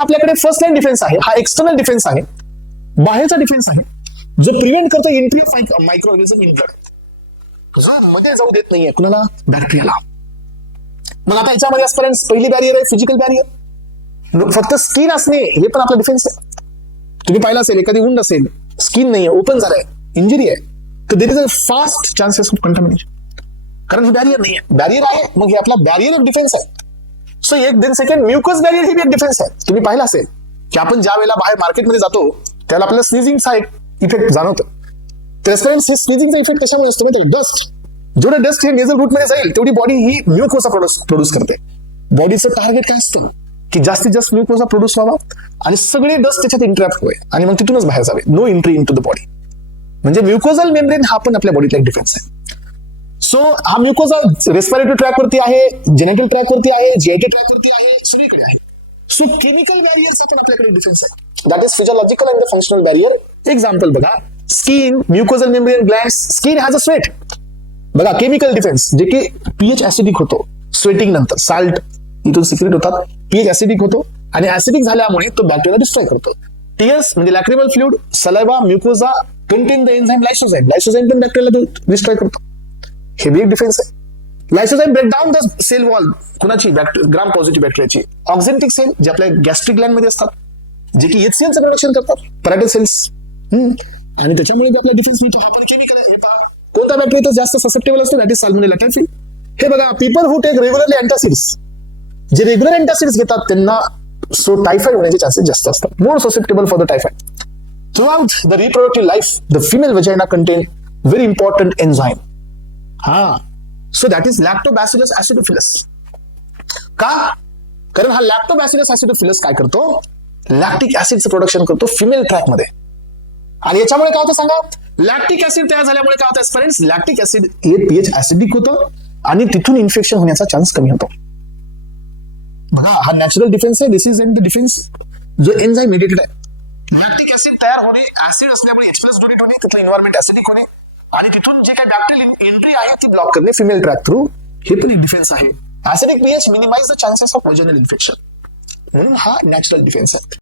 आपल्याकडे first line defence आहे, हा एक्सटर्नल डिफेन्स आहे, बाहेरचा डिफेन्स आहे जो प्रिव्हेंट करतो entry of micro organism in blood, मध्ये जाऊ देत नाहीये कुणाला, बॅक्टेरियाला. मग आता याच्यामध्ये आजपर्यंत पहिली बॅरियर आहे फिजिकल बॅरियर, फक्त स्किन असणे हे पण आपला डिफेन्स आहे. तुम्ही पाहिलं असेल एखादी वुंड असेल, स्किन नाहीये, ओपन झालंय, इंजुरी आहे, तर there is a fast chances of contamination, कारण ही बॅरियर नाहीये. बॅरियर आहे मग हे आपला बॅरियर ऑफ डिफेन्स आहे. सो एक दिन सेकंड म्युकस बॅरियर ही एक डिफेन्स आहे. तुम्ही पाहिलं असेल की आपण ज्या वेळेला बाहेर मार्केटमध्ये जातो त्याला आपल्याला स्नीजिंगचा एक इफेक्ट जाणवतो. तर हे स्नीजिंगचा इफेक्ट कशामुळे असतो माहिती आहे? डस्ट, जेवढं डस्ट हे नेझल रूट मध्ये जाईल तेवढी बॉडी ही म्युकोसा प्रोड्यूस करते. बॉडीचं टार्गेट काय असतं की जास्तीत जास्त म्युकोसा प्रोड्यूस व्हावा आणि सगळे डस्ट त्याच्यात इंटरॅक्ट व्हावे आणि मग तिथूनच बाहेर जावे. No entry into the body. म्हणजे म्युकोझल मेम्ब्रेन हा पण आपल्या बॉडीतला एक डिफेन्स आहे. सो हा म्युकोझा रेस्पिरेटरी ट्रॅक वरती आहे, जेनेटल ट्रॅक वरती आहे, जीआयटी ट्रॅक वरती आहे, सगळीकडे आहे. सो केमिकल बॅरियरचा पण आपल्याकडे डिफेन्स आहे, that is physiological and the functional barrier. Example बघा, skin, mucosal membrane, glands, skin has a sweat. बघा केमिकल डिफेन्स जे की पीएच ऍसिडिक होतो, स्वेटिंग नंतर साल्ट इथून सिक्रेट होतात, पीएच ऍसिडिक होतो आणि ऍसिडिक झाल्यामुळे तो बॅक्टेरिया डिस्ट्रॉय करतो. T S lacrimal fluid, saliva, mucosa contain the enzyme lysozyme, lysozyme पण बॅक्टेरियाला डिस्ट्रॉय करतो. हे बी एक डिफेन्स आहे. Lysozyme break down the cell wall, कुणाची, ग्राम पॉझिटिव्ह बॅक्टेरियाची. ऑक्झेंटिक सेल जे आपल्या गॅस्ट्रिक ग्लँड मध्ये असतात, जे की एचसीएलचं प्रोडक्शन करतात, पॅराटल सेल्स, आणि त्याच्यामुळे आपला डिफेन्स मिळतो. हा पण केमिकल आहे. कोणता बॅक्टेरिया जास्त ससेप्टेबल असतो, दॅट इज साल्मोनेला टायफी. हे बघा, पीपल हू टेक रेग्युलरली अँटासिड्स, जे रेग्युलर अँटासिड्स घेतात त्यांना सो टायफॉइड होण्याचे चान्सेस जास्त असतात, more susceptible for the typhoid. Throughout the reproductive life the female vagina contain very important enzyme. So that is lactobacillus acidophilus. का? कारण हा लॅक्टोबॅसिलस ऍसिडोफिलस काय करतो, लॅक्टिक ऍसिडचं प्रोडक्शन करतो फिमेल ट्रॅक मध्ये. आणि याच्यामुळे काय होतं सांगा, लॅक्टिक ऍसिड तयार झाल्यामुळे काय होतं फ्रेंड्स, लॅक्टिक ऍसिड हे पीएच ऍसिडिक होतं आणि तिथून इन्फेक्शन होण्याचा चान्स कमी होतो. बघा, हा नॅचरल डिफेन्स आहे. दिस इज इन द डिफेन्स जो एन्झाइम मेडिएटेड आहे. लॅक्टिक ऍसिड तयार होणे, ऍसिड असल्यामुळे H+ डोनेट होणे, तिथलं एन्व्हायरमेंट ऍसिडिक होणे आणि तिथून जे काही बॅक्टेरियल एंट्री आहे ती ब्लॉक करणे फिमेल ट्रॅक थ्रू, हे पण एक डिफेन्स आहे. Acidic pH minimize the chances of vaginal infection, म्हणून हा नॅचरल डिफेन्स आहे.